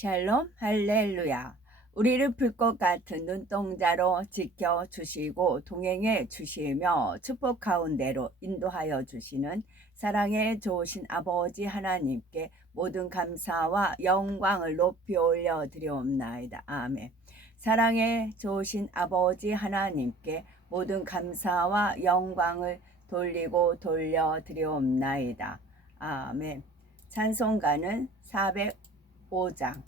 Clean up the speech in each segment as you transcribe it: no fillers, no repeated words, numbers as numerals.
샬롬 할렐루야. 우리를 불꽃 같은 눈동자로 지켜주시고 동행해 주시며 축복 가운데로 인도하여 주시는 사랑의 좋으신 아버지 하나님께 모든 감사와 영광을 높이 올려드리옵나이다. 아멘. 사랑의 좋으신 아버지 하나님께 모든 감사와 영광을 돌려드리옵나이다. 아멘. 찬송가는 405장.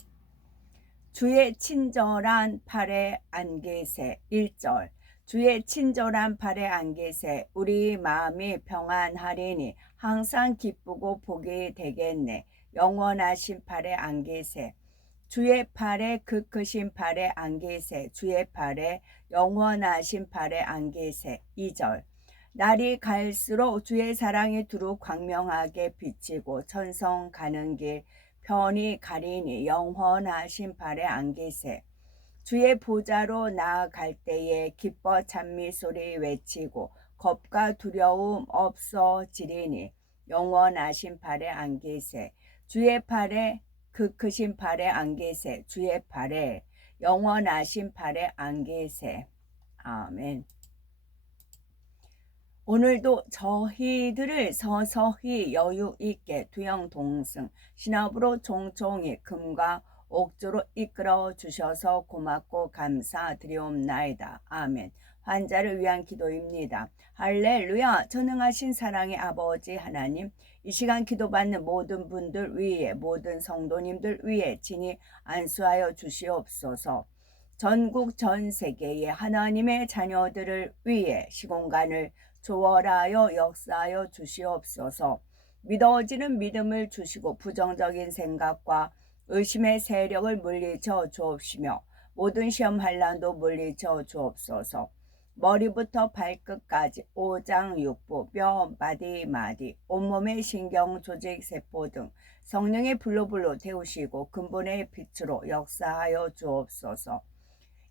주의 친절한 팔에 안 계세. 1절. 주의 친절한 팔에 안 계세. 우리 마음이 평안하리니 항상 기쁘고 복이 되겠네. 영원하신 팔에 안 계세. 주의 팔에 그 크신 팔에 안 계세. 주의 팔에 영원하신 팔에 안 계세. 2절. 날이 갈수록 주의 사랑이 두루 광명하게 비치고 천성 가는 길 편히 가리니 영원하신 발에 안 계세. 주의 보좌로 나아갈 때에 기뻐 찬미 소리 외치고 겁과 두려움 없어지리니 영원하신 발에 안 계세. 주의 팔에 그 크신 발에 안 계세. 주의 팔에 영원하신 발에 안 계세. 아멘. 오늘도 저희들을 서서히 여유 있게 두영 동승 신업으로 종종이 금과 옥조로 이끌어 주셔서 고맙고 감사드리옵나이다. 아멘. 환자를 위한 기도입니다. 할렐루야. 전능하신 사랑의 아버지 하나님, 이 시간 기도받는 모든 분들 위에, 모든 성도님들 위에 진히 안수하여 주시옵소서. 전국 전 세계의 하나님의 자녀들을 위해 시공간을 조월하여 역사하여 주시옵소서. 믿어지는 믿음을 주시고 부정적인 생각과 의심의 세력을 물리쳐 주옵시며 모든 시험 환난도 물리쳐 주옵소서. 머리부터 발끝까지 오장육부, 뼈, 마디, 온몸의 신경, 조직, 세포 등 성령의 불로 태우시고 근본의 빛으로 역사하여 주옵소서.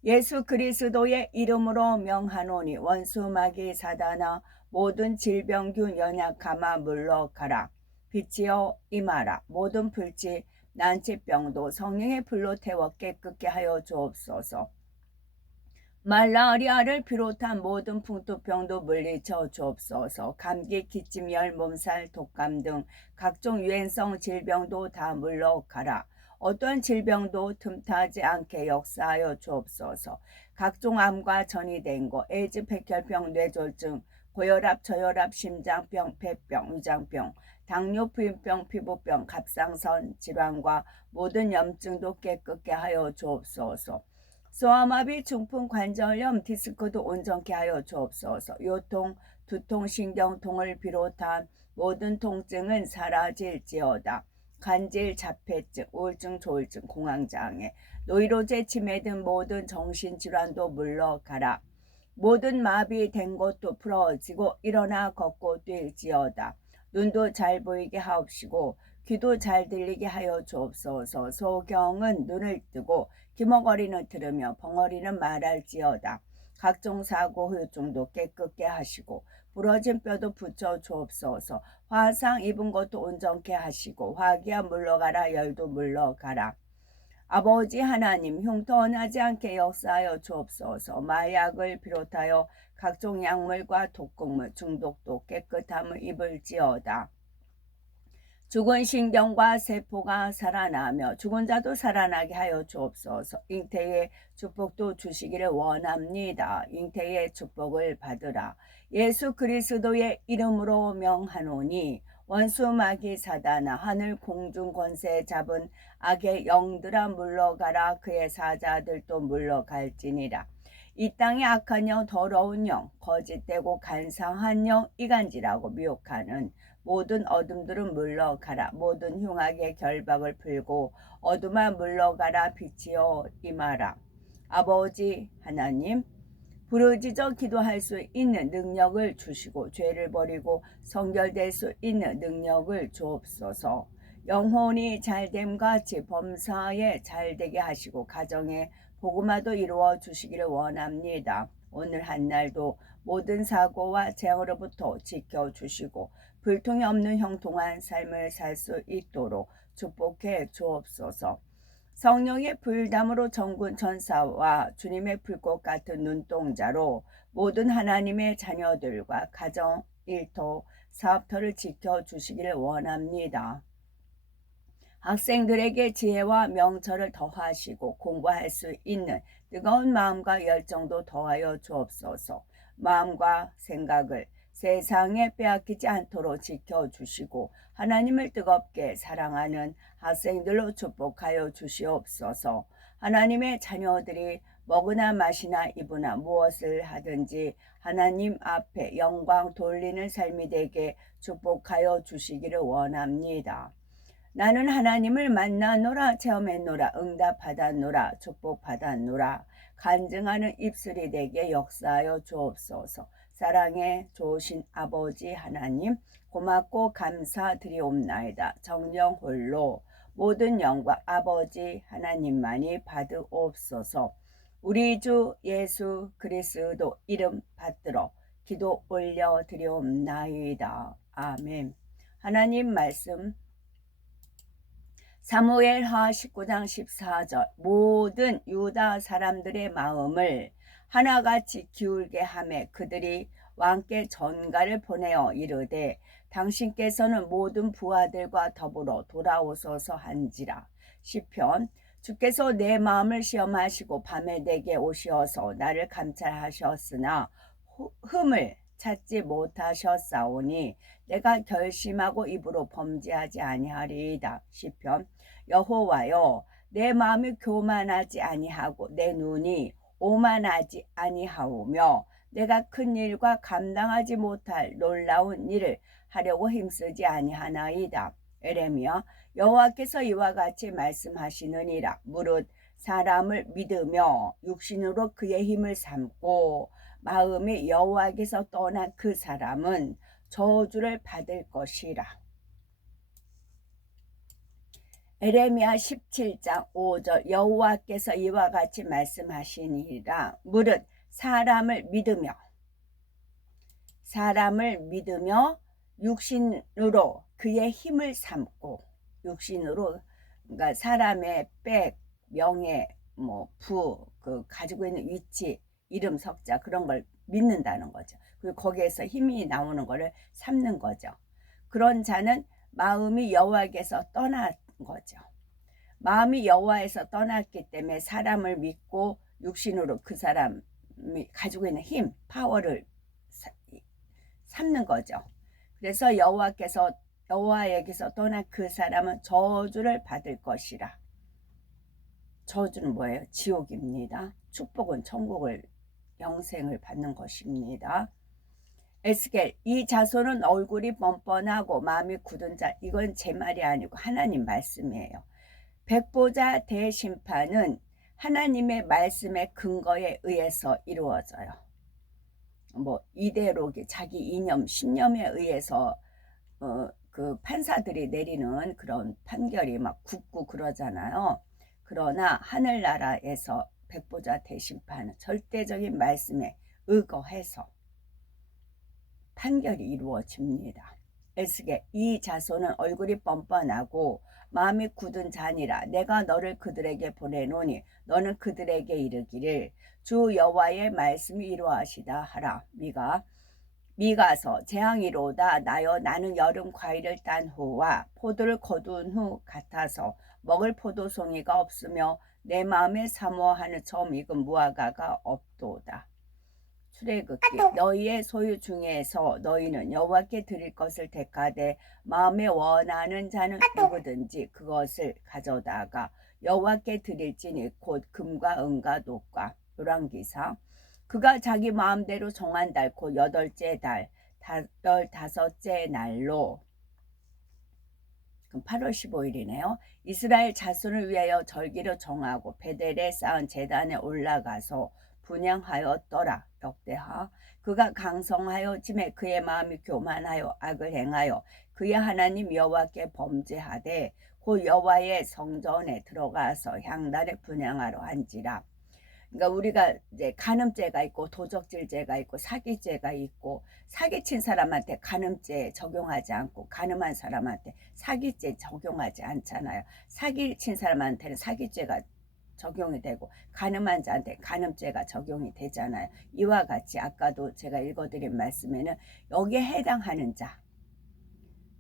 예수 그리스도의 이름으로 명하노니 원수 마귀 사단아 모든 질병균 연약함아 물러가라. 빛이여 임하라. 모든 불치 난치병도 성령의 불로 태워 깨끗게 하여 주옵소서. 말라리아를 비롯한 모든 풍토병도 물리쳐 주옵소서. 감기, 기침, 열, 몸살, 독감 등 각종 유행성 질병도 다 물러가라. 어떤 질병도 틈타지 않게 역사하여 주옵소서. 각종 암과 전이된 것, 에이즈, 백혈병, 뇌졸중, 고혈압, 저혈압, 심장병, 폐병, 위장병, 당뇨, 부인병, 피부병, 갑상선 질환과 모든 염증도 깨끗게 하여 주옵소서. 소아마비, 중풍, 관절염, 디스크도 온전케 하여 주옵소서. 요통, 두통, 신경통을 비롯한 모든 통증은 사라질지어다. 간질, 자폐증, 우울증, 조울증, 공황장애, 노이로제, 치매 등 모든 정신질환도 물러가라. 모든 마비된 것도 풀어지고 일어나 걷고 뛸지어다. 눈도 잘 보이게 하옵시고 귀도 잘 들리게 하여 주옵소서. 소경은 눈을 뜨고 기머거리는 들으며 벙어리는 말할지어다. 각종 사고 후유증도 깨끗게 하시고 부러진 뼈도 붙여 주옵소서. 화상 입은 것도 온전케 하시고 화기야 물러가라. 열도 물러가라. 아버지 하나님, 흉터나지 않게 역사하여 주옵소서. 마약을 비롯하여 각종 약물과 독극물 중독도 깨끗함을 입을지어다. 죽은 신경과 세포가 살아나며 죽은 자도 살아나게 하여 주옵소서. 잉태의 축복도 주시기를 원합니다. 잉태의 축복을 받으라. 예수 그리스도의 이름으로 명하노니 원수 마귀 사단아 하늘 공중 권세 잡은 악의 영들아 물러가라. 그의 사자들도 물러갈지니라. 이 땅의 악한 영, 더러운 영, 거짓되고 간사한 영, 이간질하고 미혹하는 모든 어둠들은 물러가라. 모든 흉악의 결박을 풀고 어둠아 물러가라. 빛이여 임하라. 아버지 하나님, 부르짖어 기도할 수 있는 능력을 주시고 죄를 버리고 성결될 수 있는 능력을 주옵소서. 영혼이 잘됨 같이 범사에 잘되게 하시고 가정에 복음화도 이루어 주시기를 원합니다. 오늘 한날도 모든 사고와 재앙으로부터 지켜주시고 불통이 없는 형통한 삶을 살 수 있도록 축복해 주옵소서. 성령의 불담으로 전군 천사와 주님의 불꽃 같은 눈동자로 모든 하나님의 자녀들과 가정, 일터, 사업터를 지켜주시기를 원합니다. 학생들에게 지혜와 명철을 더하시고 공부할 수 있는 뜨거운 마음과 열정도 더하여 주옵소서. 마음과 생각을 세상에 빼앗기지 않도록 지켜주시고 하나님을 뜨겁게 사랑하는 학생들로 축복하여 주시옵소서. 하나님의 자녀들이 먹으나 마시나 입으나 무엇을 하든지 하나님 앞에 영광 돌리는 삶이 되게 축복하여 주시기를 원합니다. 나는 하나님을 만나노라, 체험했노라, 응답받았노라, 축복받았노라. 간증하는 입술이 되게 역사하여 주옵소서. 사랑에 좋으신 아버지 하나님, 고맙고 감사드리옵나이다. 정령 홀로 모든 영광 아버지 하나님만이 받으옵소서. 우리 주 예수 그리스도 이름 받들어 기도 올려드리옵나이다. 아멘. 하나님 말씀 사무엘하 19장 14절 모든 유다 사람들의 마음을 하나같이 기울게 하매 그들이 왕께 전가를 보내어 이르되 당신께서는 모든 부하들과 더불어 돌아오소서 한지라. 시편 주께서 내 마음을 시험하시고 밤에 내게 오시어서 나를 감찰하셨으나 흠을 찾지 못하셨사오니 내가 결심하고 입으로 범죄하지 아니하리이다. 시편 여호와여 내 마음이 교만하지 아니하고 내 눈이 오만하지 아니하오며 내가 큰 일과 감당하지 못할 놀라운 일을 하려고 힘쓰지 아니하나이다. 에레미야 여호와께서 이와 같이 말씀하시느니라. 무릇 사람을 믿으며 육신으로 그의 힘을 삼고 마음이 여호와께서 떠난 그 사람은 저주를 받을 것이라. 에레미야 17장 5절 여호와께서 이와 같이 말씀하시니라. 무릇 사람을 믿으며 육신으로 그의 힘을 삼고 육신으로 그러니까 사람의 빽, 명예, 그 가지고 있는 위치, 이름, 석자 그런 걸 믿는다는 거죠. 그리고 거기에서 힘이 나오는 거를 삼는 거죠. 그런 자는 마음이 여호와께서 떠난 거죠. 마음이 여호와에서 떠났기 때문에 사람을 믿고 육신으로 그 사람이 가지고 있는 힘, 파워를 삼는 거죠. 그래서 여호와에게서 떠난 그 사람은 저주를 받을 것이라. 저주는 뭐예요? 지옥입니다. 축복은 천국을 영생을 받는 것입니다. 에스겔 이 자손은 얼굴이 뻔뻔하고 마음이 굳은 자. 이건 제 말이 아니고 하나님 말씀이에요. 백보자 대심판은 하나님의 말씀의 근거에 의해서 이루어져요. 이대로 자기 이념, 신념에 의해서 그 판사들이 내리는 그런 판결이 막 굳고 그러잖아요. 그러나 하늘나라에서 백보자 대심판은 절대적인 말씀에 의거해서 판결이 이루어집니다. 에스겔 이 자손은 얼굴이 뻔뻔하고 마음이 굳은 자니라. 내가 너를 그들에게 보내노니 너는 그들에게 이르기를 주 여호와의 말씀이 이루어지다 하라. 미가서 재앙이로다. 나여 나는 여름 과일을 딴 후와 포도를 거둔 후 같아서 먹을 포도송이가 없으며 내 마음에 사모하는 처음 익은 무화과가 없도다. 출애굽기 너희의 소유 중에서 너희는 여호와께 드릴 것을 택하되 마음에 원하는 자는 누구든지 그것을 가져다가 여호와께 드릴지니 곧 금과 은과 녹과. 열왕기상 그가 자기 마음대로 정한 달 곧 8째 달 15째 날로 그럼 8월 15일이네요. 이스라엘 자손을 위하여 절기를 정하고 베델에 쌓은 제단에 올라가서 분향하였더라. 역대하 그가 강성하여 짐에 그의 마음이 교만하여 악을 행하여 그의 하나님 여호와께 범죄하되 곧 여호와의 성전에 들어가서 향단에 분향하러 한지라. 그러니까 우리가 이제 간음죄가 있고 도적질죄가 있고 사기죄가 있고, 사기친 사람한테 간음죄 적용하지 않고 간음한 사람한테 사기죄 적용하지 않잖아요. 사기친 사람한테는 사기죄가 적용이 되고 간음한 자한테 간음죄가 적용이 되잖아요. 이와 같이 아까도 제가 읽어드린 말씀에는 여기에 해당하는 자,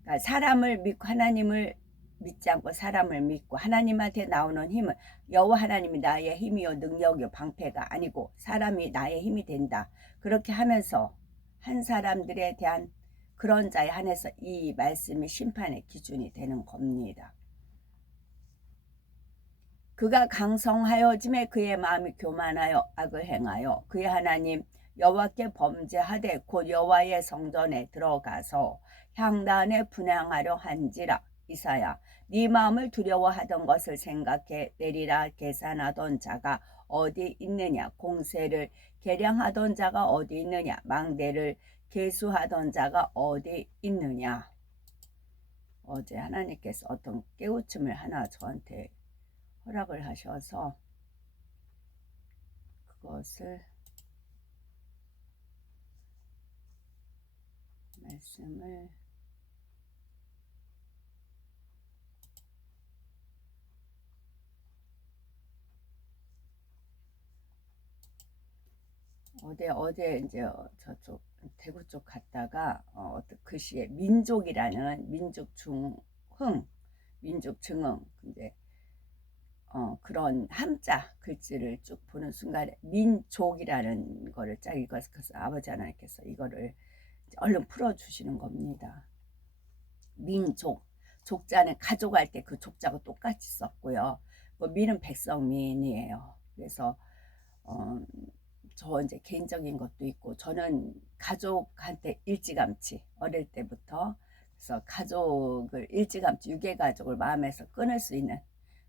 그러니까 사람을 믿고 하나님을 믿지 않고 사람을 믿고 하나님한테 나오는 힘은 여호와 하나님이 나의 힘이요 능력이요 방패가 아니고 사람이 나의 힘이 된다. 그렇게 하면서 한 사람들에 대한 그런 자에 한해서 이 말씀이 심판의 기준이 되는 겁니다. 그가 강성하여짐에 그의 마음이 교만하여 악을 행하여 그의 하나님 여호와께 범죄하되 곧 여호와의 성전에 들어가서 향단에 분향하려 한지라. 이사야, 네 마음을 두려워하던 것을 생각해 내리라 계산하던 자가 어디 있느냐. 공세를 계량하던 자가 어디 있느냐. 망대를 계수하던 자가 어디 있느냐. 어제 하나님께서 어떤 깨우침을 하나 저한테 허락을 하셔서 그것을 말씀을 어제 이제 저쪽 대구 쪽 갔다가 어떤 글씨에 민족이라는 민족 증흥 이제 그런 함자 글씨를 쭉 보는 순간에 민족이라는 거를 쫙 읽어서 아버지 하나님께서 이거를 얼른 풀어주시는 겁니다. 민족, 족자는 가족할 때 그 족자가 똑같이 썼고요. 민은 백성민이에요. 그래서 저 이제 개인적인 것도 있고, 저는 가족한테 일찌감치 어릴 때부터, 그래서 가족을 일찌감치 유괴가족을 마음에서 끊을 수 있는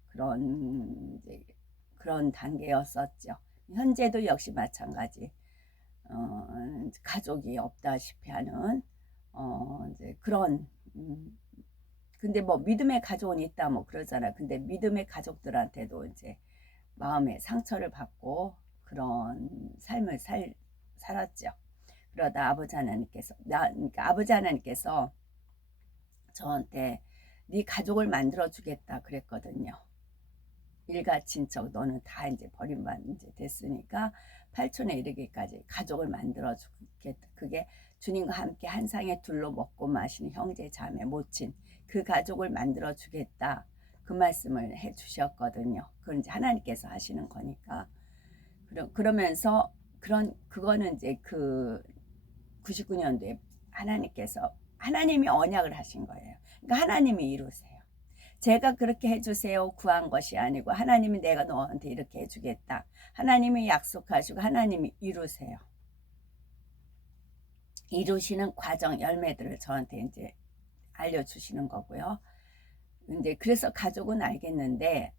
그런 이제 그런 단계였었죠. 현재도 역시 마찬가지. 가족이 없다시피 하는 이제 그런 근데 뭐 믿음의 가족은 있다 뭐 그러잖아요. 근데 믿음의 가족들한테도 이제 마음에 상처를 받고 그런 삶을 살았죠. 그러다 그러니까 아버지 하나님께서 저한테 네 가족을 만들어 주겠다 그랬거든요. 일가 친척 너는 다 이제 버림받은 이제 됐으니까 8촌에 이르기까지 가족을 만들어 주겠다. 그게 주님과 함께 한 상에 둘로 먹고 마시는 형제 자매 모친 그 가족을 만들어 주겠다. 그 말씀을 해 주셨거든요. 그건 이제 하나님께서 하시는 거니까. 그러면서 그거는 이제 그 99년도에 하나님이 언약을 하신 거예요. 그러니까 하나님이 이루세요. 제가 그렇게 해주세요 구한 것이 아니고 하나님이 내가 너한테 이렇게 해주겠다. 하나님이 약속하시고 하나님이 이루세요. 이루시는 과정 열매들을 저한테 이제 알려주시는 거고요. 이제 그래서 가족은 알겠는데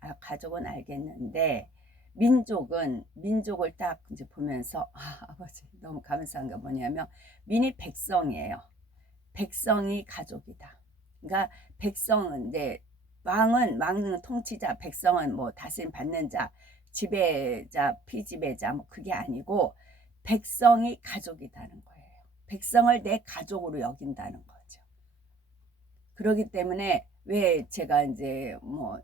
민족을 딱 이제 보면서 아버지 너무 감사한 게 뭐냐면 민이 백성이에요. 백성이 가족이다. 그러니까 백성은 이제 왕은 통치자, 백성은 뭐 다스림 받는 자, 지배자, 피지배자 뭐 그게 아니고 백성이 가족이다는 거예요. 백성을 내 가족으로 여긴다는 거죠. 그렇기 때문에 왜 제가 이제 뭐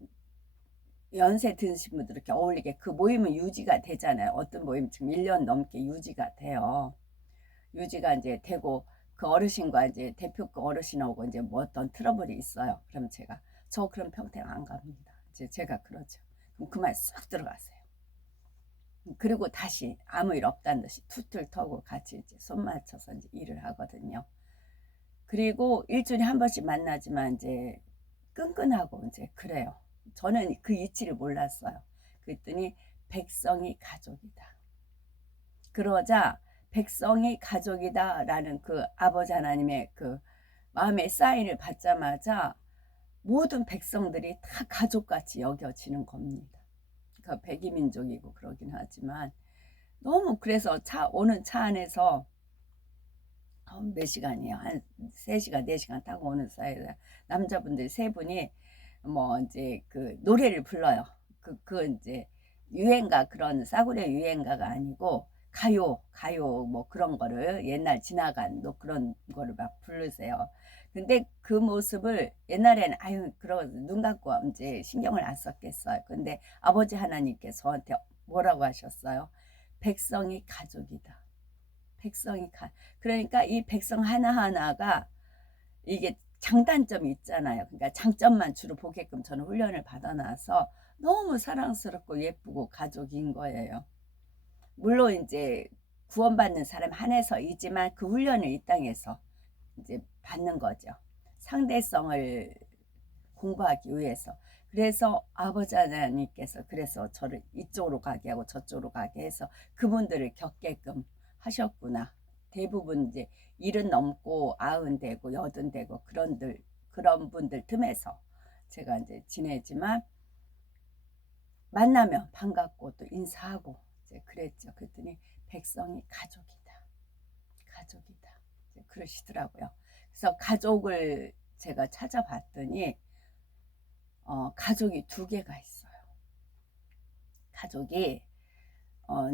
연세 드신 분들 이렇게 어울리게 그 모임은 유지가 되잖아요. 어떤 모임 지금 1년 넘게 유지가 돼요. 유지가 이제 되고 그 어르신과 이제 대표 그 어르신하고 이제 뭐 어떤 트러블이 있어요. 그럼 그럼 평생 안 갑니다. 이제 제가 그러죠. 그럼 그만 쑥 들어가세요. 그리고 다시 아무 일 없다는 듯이 툴툴 털고 같이 이제 손 맞춰서 이제 일을 하거든요. 그리고 일주일에 한 번씩 만나지만 이제 끈끈하고 이제 그래요. 저는 그 이치를 몰랐어요. 그랬더니 백성이 가족이다. 그러자 백성이 가족이다라는 그 아버지 하나님의 그 마음의 사인을 받자마자 모든 백성들이 다 가족같이 여겨지는 겁니다. 그러니까 백이민족이고 그러긴 하지만 너무 그래서 오는 차 안에서 몇 시간이에요. 한 3시간, 4시간 타고 오는 사이에 남자분들 3분이 뭐 이제 그 노래를 불러요. 그 이제 유행가, 그런 싸구려 유행가가 아니고 가요 뭐 그런 거를 옛날 지나간 또 그런 거를 막 부르세요. 근데 그 모습을 옛날에는 아유 그러 눈 감고 이제 신경을 안 썼겠어요. 근데 아버지 하나님께서 저한테 뭐라고 하셨어요? 백성이 가족이다. 백성이 그러니까 이 백성 하나하나가 이게 장단점이 있잖아요. 그러니까 장점만 주로 보게끔 저는 훈련을 받아놔서 너무 사랑스럽고 예쁘고 가족인 거예요. 물론 이제 구원받는 사람 한해서이지만 그 훈련을 이 땅에서 이제 받는 거죠. 상대성을 공부하기 위해서. 그래서 아버지 하나님께서 그래서 저를 이쪽으로 가게 하고 저쪽으로 가게 해서 그분들을 겪게끔 하셨구나. 대부분 이제 일은 넘고 아흔 되고 여든 되고 그런 분들 틈에서 제가 이제 지내지만 만나면 반갑고 또 인사하고 이제 그랬죠. 그랬더니 백성이 가족이다. 가족이다. 이제 그러시더라고요. 그래서 가족을 제가 찾아봤더니 가족이 두 개가 있어요. 가족이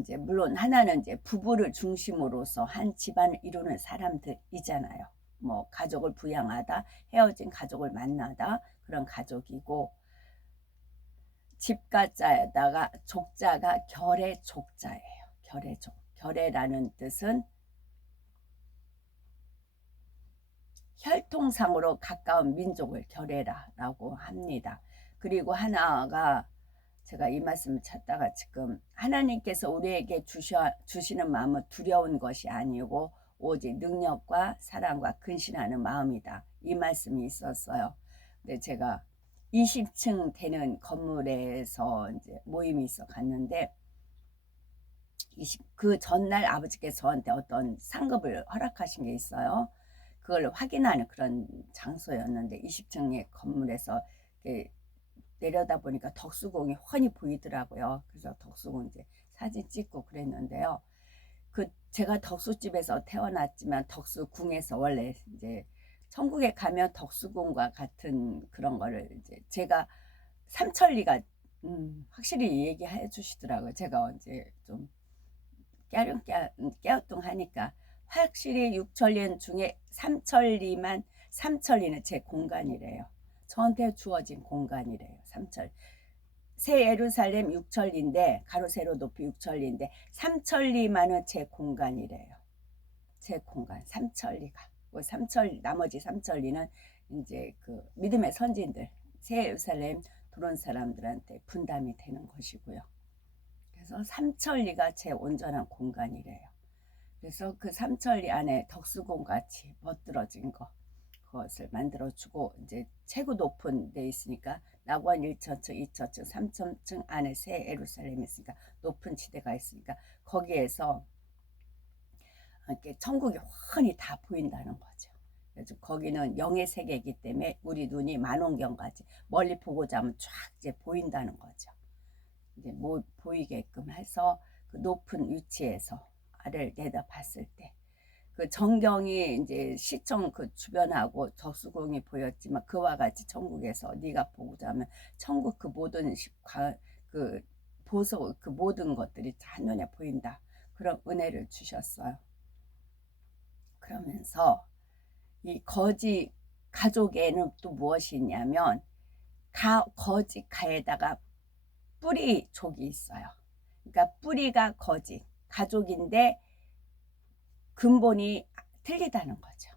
이제 물론 하나는 이제 부부를 중심으로서 한 집안을 이루는 사람들이잖아요. 뭐 가족을 부양하다, 헤어진 가족을 만나다 그런 가족이고 집가자에다가 족자가 결의 족자예요. 결의족. 결의라는 뜻은 혈통상으로 가까운 민족을 결의라고 합니다. 그리고 하나가 제가 이 말씀을 찾다가 지금 하나님께서 우리에게 주시는 마음은 두려운 것이 아니고 오직 능력과 사랑과 근신하는 마음이다. 이 말씀이 있었어요. 근데 제가 20층 되는 건물에서 이제 모임이 있어 갔는데 그 전날 아버지께서 저한테 어떤 상급을 허락하신 게 있어요. 그걸 확인하는 그런 장소였는데 20층의 건물에서 내려다 보니까 덕수궁이 훤히 보이더라고요. 그래서 덕수궁 이제 사진 찍고 그랬는데요. 제가 덕수집에서 태어났지만 덕수궁에서 원래 이제 천국에 가면 덕수궁과 같은 그런 거를 이제 제가 삼천리가 확실히 얘기해 주시더라고요. 제가 이제 좀 깨우뚱하니까 확실히 육천리 중에 삼천리는 제 공간이래요. 저한테 주어진 공간이래요. 새 예루살렘 6천리인데 가로 세로 높이 6천리인데 3천리만은 제 공간이래요. 제 공간 3천리가. 나머지 3천리는 이제 그 믿음의 선진들 새 예루살렘 들어온 사람들한테 분담이 되는 것이고요. 그래서 3천리가 제 온전한 공간이래요. 그래서 그 3천리 안에 덕수궁 같이 멋들어진 그것을 만들어주고 이제 최고 높은 데 있으니까 낙원 1천층, 2천층, 3천층 안에 새 예루살렘이 있으니까 높은 지대가 있으니까 거기에서 이렇게 천국이 훤히 다 보인다는 거죠. 그래서 거기는 영의 세계이기 때문에 우리 눈이 만원경까지 멀리 보고자 하면 쫙 이제 보인다는 거죠. 이제 뭐 보이게끔 해서 그 높은 위치에서 아래를 내다 봤을 때 그 전경이 이제 시청 그 주변하고 덕수궁이 보였지만 그와 같이 천국에서 네가 보고자 하면 천국 그 모든 그 보석 그 모든 것들이 한눈에 보인다. 그런 은혜를 주셨어요. 그러면서 이 거지 가족에는 또 무엇이 있냐면 거지 가에다가 뿌리 족이 있어요. 그러니까 뿌리가 거지 가족인데 근본이 틀리다는 거죠.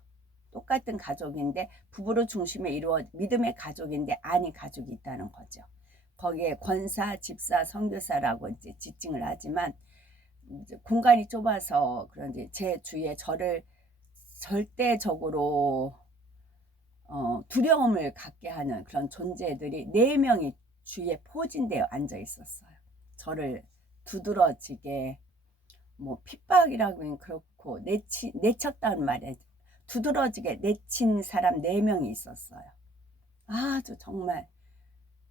똑같은 가족인데 부부로 중심에 이루어 믿음의 가족인데 아닌 가족이 있다는 거죠. 거기에 권사, 집사, 선교사라고 이제 지칭을 하지만 이제 공간이 좁아서 그런지 제 주위에 저를 절대적으로 두려움을 갖게 하는 그런 존재들이 4명이 주위에 포진되어 앉아 있었어요. 저를 두드러지게 뭐 핍박이라고는 그렇고 내쳤다는 말에 두드러지게 내친 사람 4명이 있었어요. 아주 정말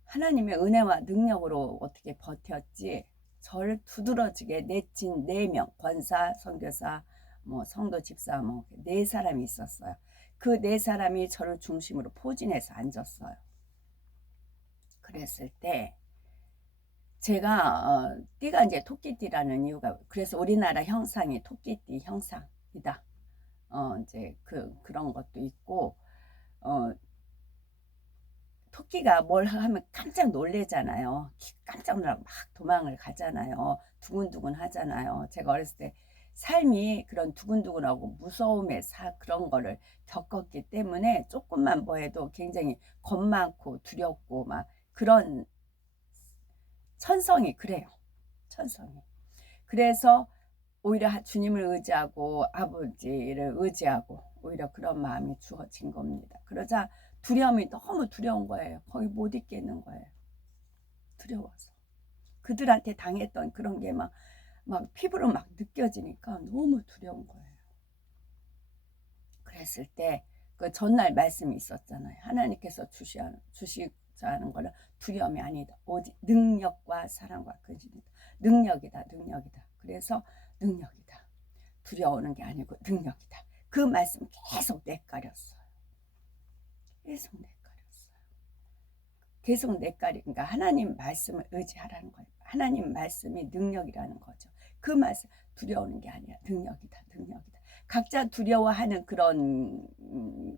하나님의 은혜와 능력으로 어떻게 버텼지 저를 두드러지게 내친 4명 권사, 선교사, 뭐 성도 집사 뭐 4사람이 있었어요. 그 4사람이 저를 중심으로 포진해서 앉았어요. 그랬을 때 제가 띠가 이제 토끼띠라는 이유가, 그래서 우리나라 형상이 토끼띠 형상이다. 이제 그런 것도 있고, 어, 토끼가 뭘 하면 깜짝 놀래잖아요. 깜짝 놀라고 막 도망을 가잖아요. 두근두근 하잖아요. 제가 어렸을 때 삶이 그런 두근두근하고 무서움에 그런 거를 겪었기 때문에 조금만 뭐 해도 굉장히 겁 많고 두렵고 막 그런 천성이 그래요. 천성이. 그래서 오히려 주님을 의지하고 아버지를 의지하고 오히려 그런 마음이 주어진 겁니다. 그러자 두려움이 너무 두려운 거예요. 거기 못 있겠는 거예요. 두려워서. 그들한테 당했던 그런 게 막 피부로 막 느껴지니까 너무 두려운 거예요. 그랬을 때 그 전날 말씀이 있었잖아요. 하나님께서 주시자는 거는 두려움이 아니다. 오직 능력과 사랑과 근신이다. 능력이다. 능력이다. 그래서 능력이다. 두려워하는 게 아니고 능력이다. 그 말씀 계속 내까렸어요. 계속 내까렸어요. 계속 내까리니까 하나님 말씀을 의지하라는 거예요. 하나님 말씀이 능력이라는 거죠. 그 말씀 두려워하는 게 아니라 능력이다. 능력이다. 각자 두려워하는 그런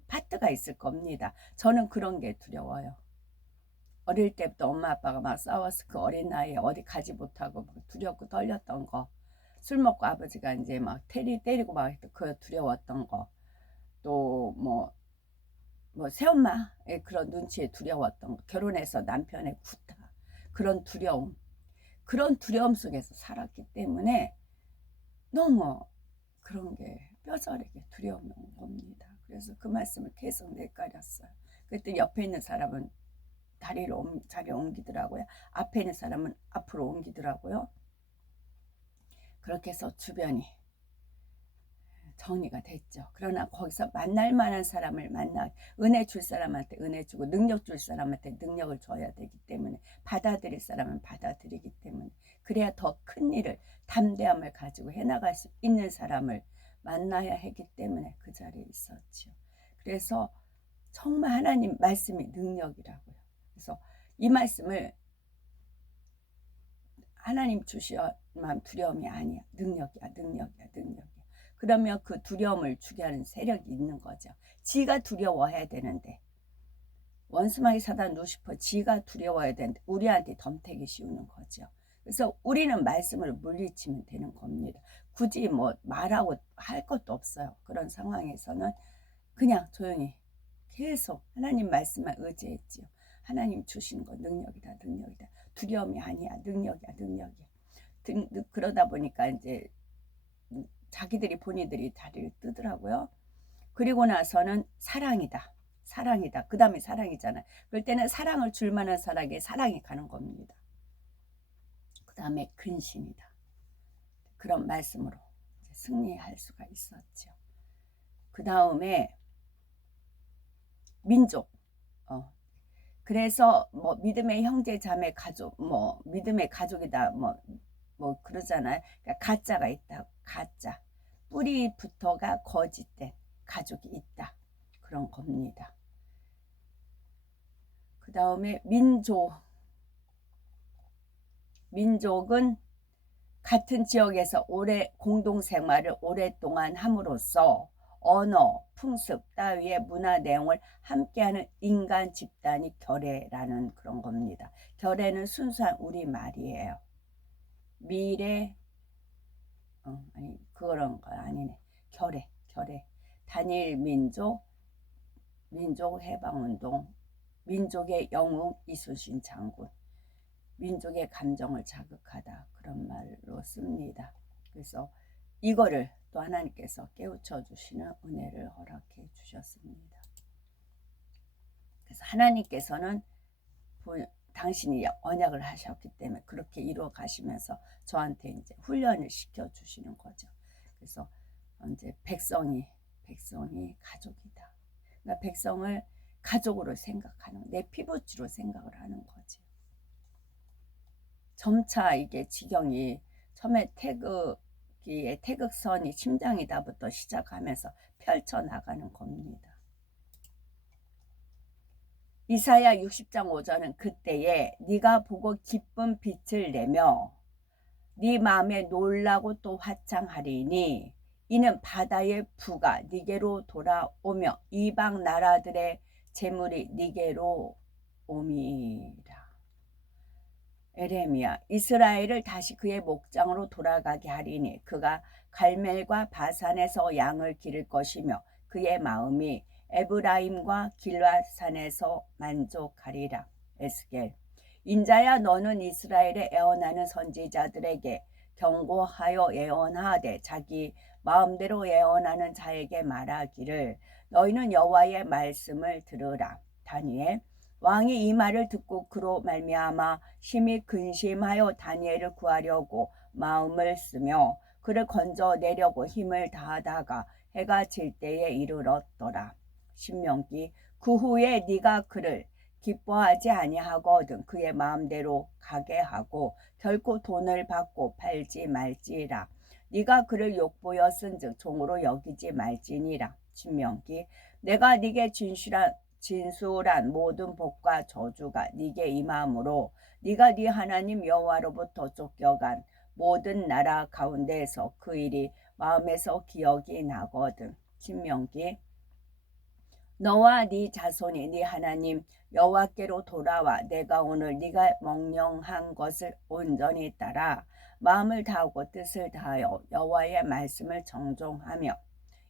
파트가 있을 겁니다. 저는 그런 게 두려워요. 어릴 때부터 엄마 아빠가 막 싸워서 그 어린 나이에 어디 가지 못하고 두렵고 떨렸던 거, 술 먹고 아버지가 이제 막 때리고 막 그 두려웠던 거, 또 뭐 새엄마의 그런 눈치에 두려웠던 거, 결혼해서 남편의 구타, 그런 두려움 속에서 살았기 때문에 너무 그런 게 뼈저리게 두려운 겁니다. 그래서 그 말씀을 계속 내까렸어요. 그때 옆에 있는 사람은 자리를 옮기더라고요. 앞에 있는 사람은 앞으로 옮기더라고요. 그렇게 해서 주변이 정리가 됐죠. 그러나 거기서 만날 만한 사람을 은혜 줄 사람한테 은혜 주고 능력 줄 사람한테 능력을 줘야 되기 때문에, 받아들일 사람은 받아들이기 때문에, 그래야 더 큰 일을 담대함을 가지고 해나갈 수 있는 사람을 만나야 하기 때문에 그 자리에 있었죠. 그래서 정말 하나님 말씀이 능력이라고요. 그래서 이 말씀을 하나님 주시만 두려움이 아니야. 능력이야. 능력이야. 능력이야. 그러면 그 두려움을 주게 하는 세력이 있는 거죠. 지가 두려워해야 되는데, 원수마귀 사단 루시퍼 지가 두려워해야 되는데 우리한테 덤태기 씌우는 거죠. 그래서 우리는 말씀을 물리치면 되는 겁니다. 굳이 뭐 말하고 할 것도 없어요. 그런 상황에서는 그냥 조용히 계속 하나님 말씀만 의지했지요. 하나님 주신 거 능력이다. 능력이다. 두려움이 아니야. 능력이야. 능력이야. 그러다 보니까 이제 자기들이 본인들이 다리를 뜨더라고요. 그리고 나서는 사랑이다. 사랑이다. 그 다음에 사랑이잖아요. 그럴 때는 사랑을 줄 만한 사람에게 사랑이 가는 겁니다. 그 다음에 근심이다. 그런 말씀으로 승리할 수가 있었죠. 그 다음에 민족. 그래서 뭐 믿음의 형제 자매 가족, 뭐 믿음의 가족이다, 뭐 그러잖아요. 그러니까 가짜가 있다. 가짜. 뿌리부터가 거짓된 가족이 있다. 그런 겁니다. 그 다음에 민족은 같은 지역에서 공동생활을 오랫동안 함으로써 언어, 풍습 따위의 문화 내용을 함께하는 인간 집단이 결애라는 그런 겁니다. 결애는 순수한 우리말이에요. 미래, 아니 그런 거 아니네. 결애. 단일 민족 해방운동, 민족의 영웅 이순신 장군, 민족의 감정을 자극하다, 그런 말로 씁니다. 그래서 이거를 또 하나님께서 깨우쳐 주시는 은혜를 허락해 주셨습니다. 그래서 하나님께서는 당신이 언약을 하셨기 때문에 그렇게 이루어 가시면서 저한테 이제 훈련을 시켜 주시는 거죠. 그래서 이제 백성이 가족이다. 그러니까 백성을 가족으로 생각하는, 내 피부치로 생각을 하는 거지. 점차 이게 지경이 처음에 태극선이 심장이다부터 시작하면서 펼쳐나가는 겁니다. 이사야 60장 5절은 그때에 네가 보고 기쁜 빛을 내며 네 마음에 놀라고 또 화창하리니 이는 바다의 부가 네게로 돌아오며 이방 나라들의 재물이 네게로 옴이라. 에레미야, 이스라엘을 다시 그의 목장으로 돌아가게 하리니 그가 갈멜과 바산에서 양을 기를 것이며 그의 마음이 에브라임과 길앗산에서 만족하리라. 에스겔, 인자야, 너는 이스라엘에 애원하는 선지자들에게 경고하여 애원하되 자기 마음대로 애원하는 자에게 말하기를 너희는 여호와의 말씀을 들으라. 다니엘, 왕이 이 말을 듣고 그로 말미암아 심히 근심하여 다니엘을 구하려고 마음을 쓰며 그를 건져내려고 힘을 다하다가 해가 질 때에 이르렀더라. 신명기, 그 후에 네가 그를 기뻐하지 아니하거든 그의 마음대로 가게 하고 결코 돈을 받고 팔지 말지라. 네가 그를 욕보였은즉 종으로 여기지 말지니라. 신명기, 내가 네게 진술한 모든 복과 저주가 네게 임함으로 네가 네 하나님 여호와로부터 쫓겨간 모든 나라 가운데에서 그 일이 마음에서 기억이 나거든. 신명기, 너와 네 자손이 네 하나님 여호와께로 돌아와 내가 오늘 네가 명령한 것을 온전히 따라 마음을 다하고 뜻을 다하여 여호와의 말씀을 정종하며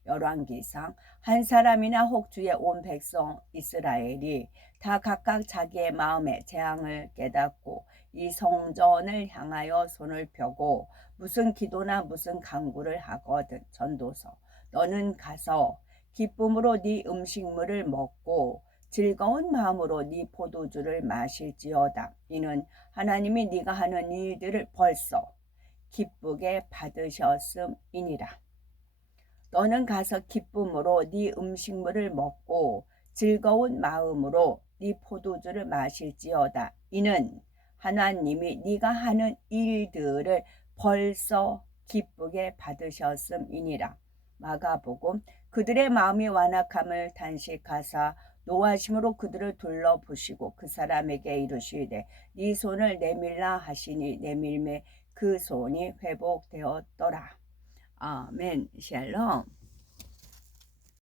열왕기상, 한 사람이나 혹 주의 온 백성 이스라엘이 다 각각 자기의 마음의 재앙을 깨닫고 이 성전을 향하여 손을 펴고 무슨 기도나 무슨 간구를 하거든. 전도서, 너는 가서 기쁨으로 네 음식물을 먹고 즐거운 마음으로 네 포도주를 마실지어다. 이는 하나님이 네가 하는 일들을 벌써 기쁘게 받으셨음이니라. 너는 가서 기쁨으로 네 음식물을 먹고 즐거운 마음으로 네 포도주를 마실지어다. 이는 하나님이 네가 하는 일들을 벌써 기쁘게 받으셨음이니라. 마가복음, 그들의 마음이 완악함을 단식하사 노하심으로 그들을 둘러보시고 그 사람에게 이르시되 네 손을 내밀라 하시니 내밀매 그 손이 회복되었더라. 아멘. 샬롬.